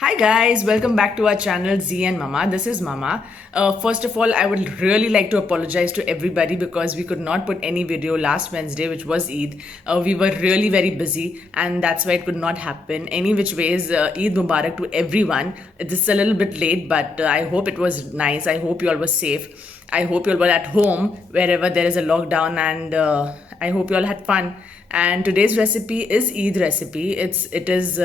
Hi guys, welcome back to our channel Z and Mama. This is Mama. First of all, I would really like to apologize to everybody because we could not put any video last Wednesday, which was Eid. We were really very busy and that's why it could not happen. Any which ways, Eid Mubarak to everyone. This is a little bit late, but I hope it was nice. I hope you all were safe. I hope you all were at home wherever there is a lockdown, and I hope you all had fun. And today's recipe is Eid recipe. It is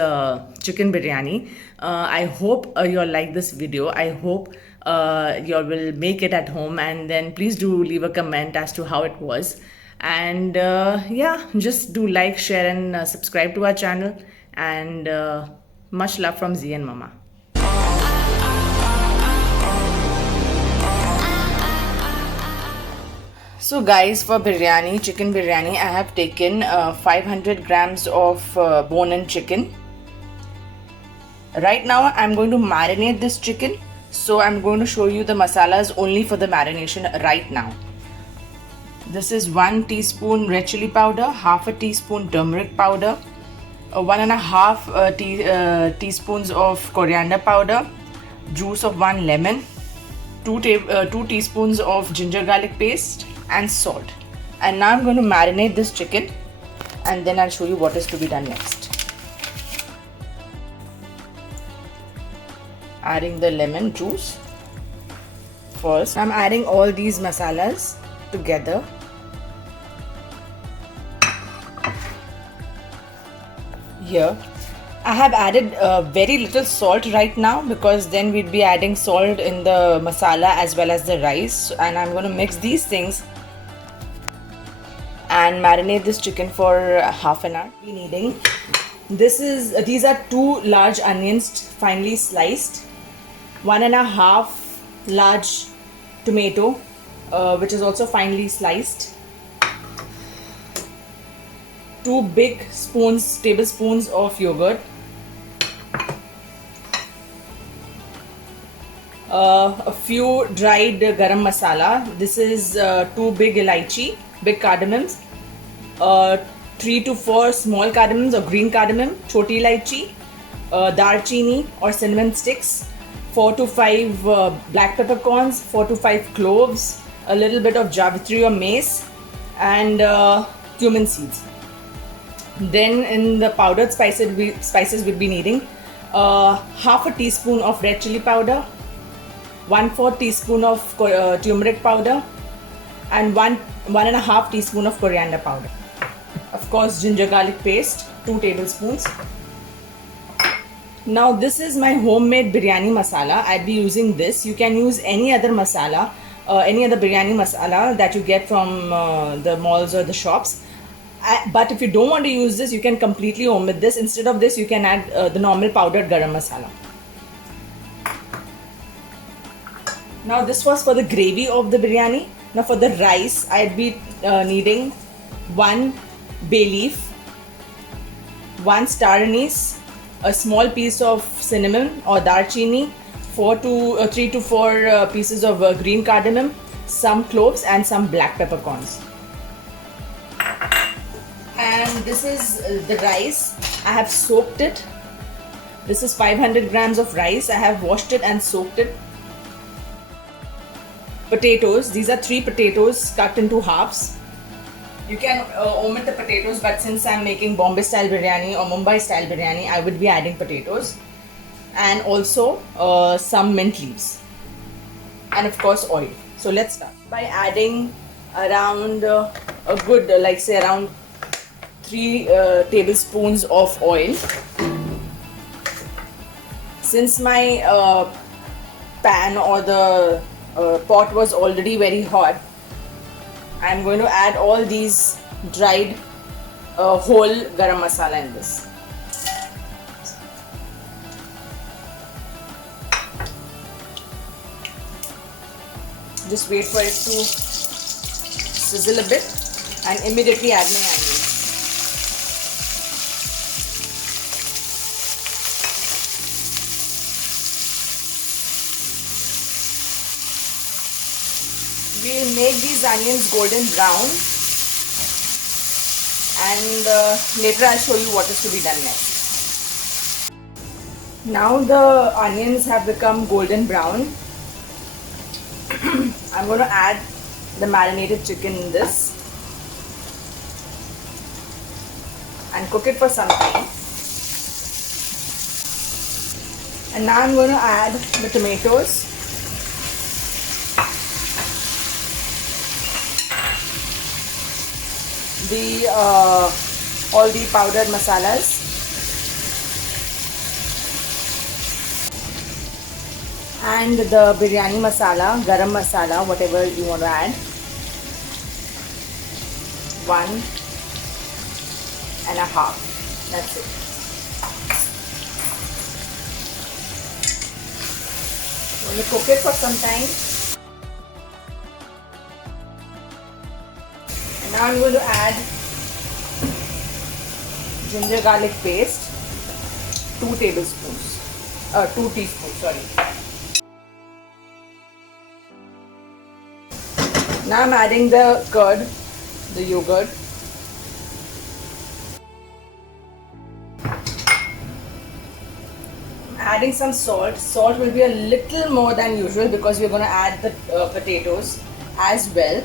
chicken biryani. I hope you all like this video. I hope you all will make it at home, and then please do leave a comment as to how it was. And yeah, just do like, share, and subscribe to our channel. And much love from Z and Mama. So guys, for biryani, chicken biryani, I have taken 500 grams of bone-in chicken. Right now I'm going to marinate this chicken. So I'm going to show you the masalas only for the marination right now. This is 1 teaspoon red chili powder, half a teaspoon turmeric powder, 1.5 teaspoons of coriander powder, juice of 1 lemon, 2 teaspoons of ginger garlic paste, and salt. And now I'm going to marinate this chicken, and then I'll show you what is to be done next. Adding the lemon juice. First, I'm adding all these masalas together. Here, I have added very little salt right now because then we'd be adding salt in the masala as well as the rice, and I'm going to mix these things and marinate this chicken for half an hour. These are 2 large onions finely sliced, 1.5 large tomato which is also finely sliced, 2 big tablespoons of yogurt, a few dried garam masala. This is 2 big elaichi, big cardamoms, 3 to 4 small cardamoms or green cardamom, choti elaichi, darchini or cinnamon sticks, 4 to 5 black peppercorns, 4 to 5 cloves, a little bit of javitri or mace, and cumin seeds. Then in the powdered spices we'll be needing half a teaspoon of red chili powder, 1/4 teaspoon of turmeric powder, and 1.5 teaspoon of coriander powder. Of course, ginger garlic paste, 2 tablespoons. Now this is my homemade biryani masala. I'd be using this. You can use any other masala, any other biryani masala that you get from the malls or the shops. But if you don't want to use this, you can completely omit this. Instead of this, you can add the normal powdered garam masala. Now this was for the gravy of the biryani. Now for the rice, I'd be needing 1 bay leaf, 1 star anise, a small piece of cinnamon or darchini, 3 to 4 pieces of green cardamom, some cloves, and some black peppercorns. And this is the rice. I have soaked it. This is 500 grams of rice. I have washed it and soaked it. Potatoes. These are 3 potatoes cut into halves. You can omit the potatoes, but since I'm making Bombay style biryani or Mumbai style biryani, I would be adding potatoes. And also some mint leaves. And of course oil. So let's start by adding around a good, around 3 tablespoons of oil. Since my pan or the pot was already very hot, I'm going to add all these dried whole garam masala in this. Just wait for it to sizzle a bit and immediately add my onions. We'll make these onions golden brown, and later I'll show you what is to be done next. Now the onions have become golden brown. I'm going to add the marinated chicken in this and cook it for some time. And now I'm going to add the tomatoes. All the powdered masalas. And the biryani masala, garam masala, whatever you want to add. 1.5. That's it. I'm going to cook it for some time. And now I'm going to add ginger garlic paste, 2 teaspoons, sorry. Now I'm adding the curd, the yogurt. Adding some salt. Salt will be a little more than usual because we're going to add the potatoes as well.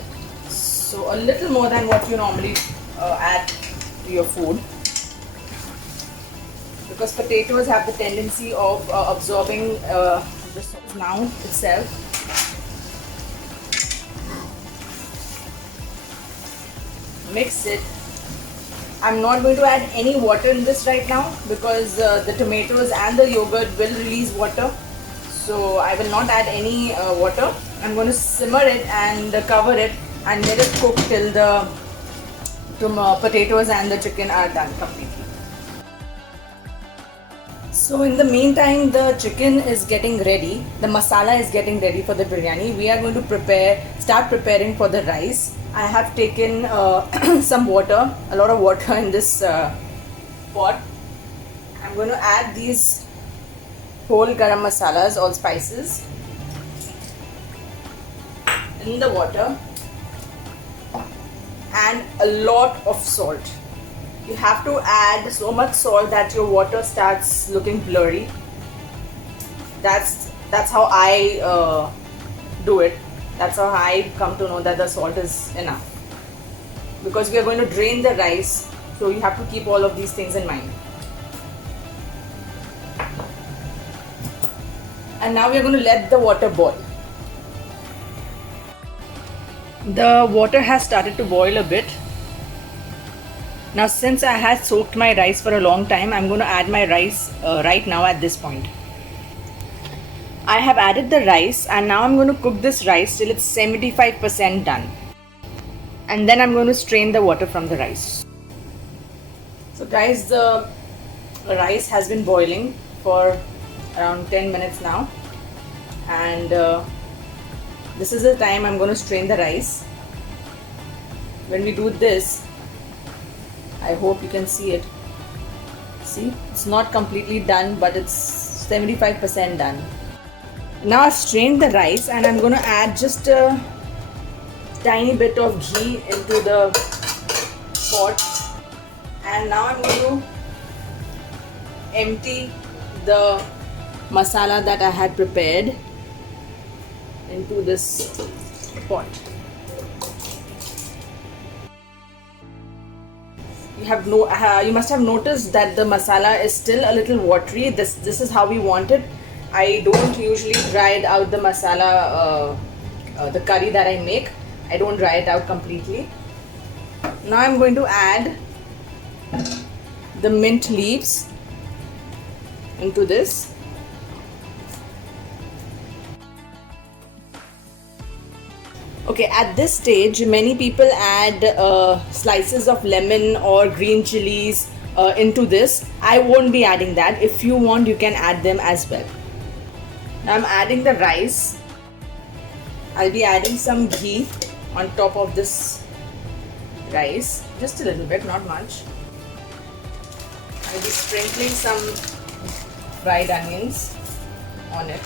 So a little more than what you normally add to your food. Because potatoes have the tendency of absorbing the sauce now itself. Mix it. I'm not going to add any water in this right now because the tomatoes and the yogurt will release water. So I will not add any water. I'm going to simmer it and cover it and let it cook till the potatoes and the chicken are done completely. So in the meantime, the chicken is getting ready. The masala is getting ready for the biryani. We are going to start preparing for the rice. I have taken some water, a lot of water in this pot. I'm going to add these whole garam masalas, all spices, in the water, and a lot of salt. You have to add so much salt that your water starts looking blurry. That's how I do it. That's how I come to know that the salt is enough. Because we are going to drain the rice, so you have to keep all of these things in mind. And now we are going to let the water boil. The water has started to boil a bit. Now since I had soaked my rice for a long time, I'm going to add my rice right now at this point. I have added the rice and now I'm going to cook this rice till it's 75% done. And then I'm going to strain the water from the rice. So guys, the rice has been boiling for around 10 minutes now. And this is the time I'm going to strain the rice. When we do this, I hope you can see it. See, it's not completely done, but it's 75% done. Now I've strained the rice and I'm going to add just a tiny bit of ghee into the pot. And now I'm going to empty the masala that I had prepared into this pot. You must have noticed that the masala is still a little watery. This is how we want it. I don't usually dry it out, the masala, the curry that I make. I don't dry it out completely. Now I'm going to add the mint leaves into this. Okay, at this stage, many people add slices of lemon or green chilies into this. I won't be adding that. If you want, you can add them as well. Now I'm adding the rice. I'll be adding some ghee on top of this rice. Just a little bit, not much. I'll be sprinkling some fried onions on it.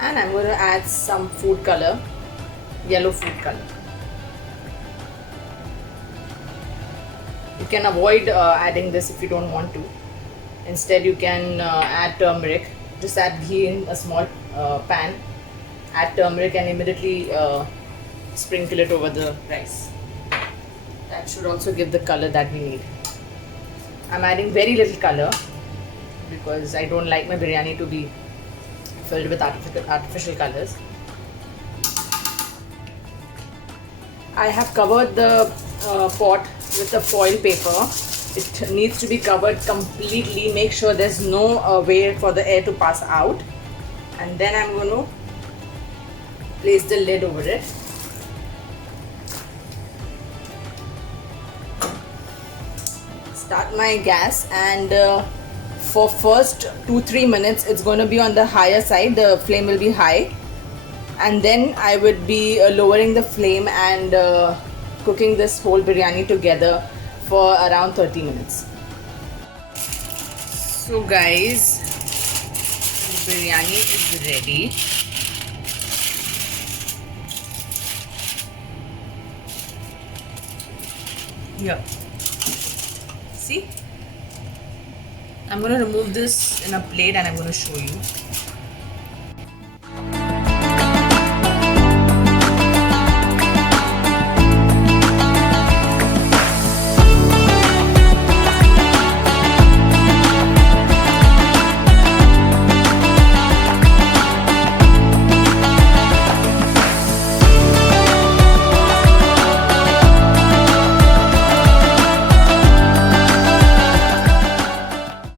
And I'm going to add some food color, yellow food color. You can avoid adding this if you don't want to. Instead, you can add turmeric. Just add ghee in a small pan, add turmeric, and immediately sprinkle it over the rice. That should also give the color that we need. I'm adding very little color because I don't like my biryani to be filled with artificial colors. I have covered the pot with a foil paper. It needs to be covered completely. Make sure there's no way for the air to pass out. And then I'm going to place the lid over it. Start my gas, and for first 2-3 minutes it's going to be on the higher side. The flame will be high, and then I would be lowering the flame and cooking this whole biryani together for around 30 minutes. So guys, the biryani is ready. Here, see, I'm going to remove this in a plate and I'm going to show you.